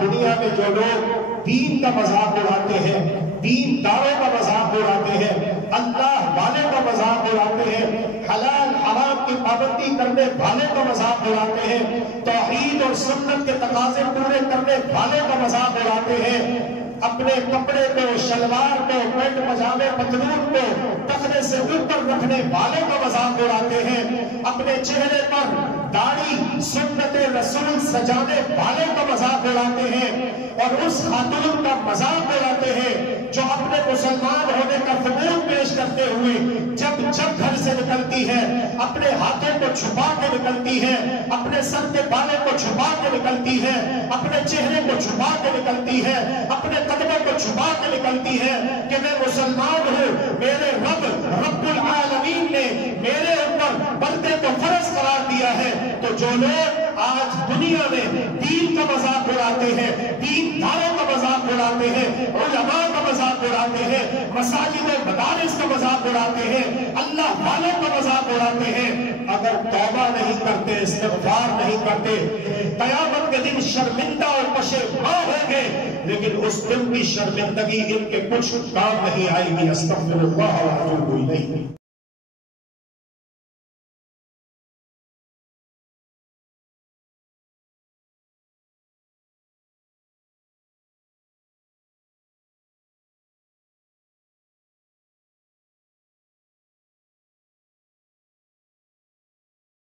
دنیا میں جو لوگ دین کا مذاق اڑاتے ہیں، دین داروں کا مذاق اڑاتے ہیں، اللہ والے کا مذاق اڑاتے ہیں، حلال حرام کی پابندی کرنے والے کا مذاق اڑاتے ہیں، توحید اور سنت کے تقاضے پورے کرنے والے کا مذاق اڑاتے ہیں، اپنے کپڑے کو، شلوار کو، پینٹ پجامے پتلون کو تختے سے اوپر رکھنے والے کا مذاق اڑاتے ہیں، اپنے چہرے پر داڑھی سنت رسول سجانے والے کا مذاق اڑاتے ہیں، اور اس خاتون کا مذاق اڑاتے ہیں جو اپنے مسلمان ہونے کا ثبوت پیش کرتے ہوئے جب گھر سے نکلتی ہے اپنے ہاتھوں کو چھپا کے نکلتی ہے، اپنے سر کے بالوں کو چھپا کے نکلتی ہے، اپنے چہرے کو چھپا کے نکلتی ہے، اپنے قدموں کو چھپا کے نکلتی ہے کہ میں مسلمان ہوں، میرے رب العالمین نے میرے اوپر بندے کو فرض قرار دیا ہے۔ تو جو لوگ آج دنیا میں دین کا مذاق اڑاتے ہیں، دین داروں کا مذاق اڑاتے ہیں، علماء کا مذاق اڑاتے ہیں، مساجد و مدارس کا مذاق اڑاتے ہیں، اللہ والوں کا مذاق اڑاتے ہیں، اگر توبہ نہیں کرتے، استغفار نہیں کرتے، قیامت کے دن شرمندہ اور پشیمان ہوں گے، لیکن اس دن کی شرمندگی ان کے کچھ کام نہیں آئے گی۔ استغفر اللہ و اتوب الیہ۔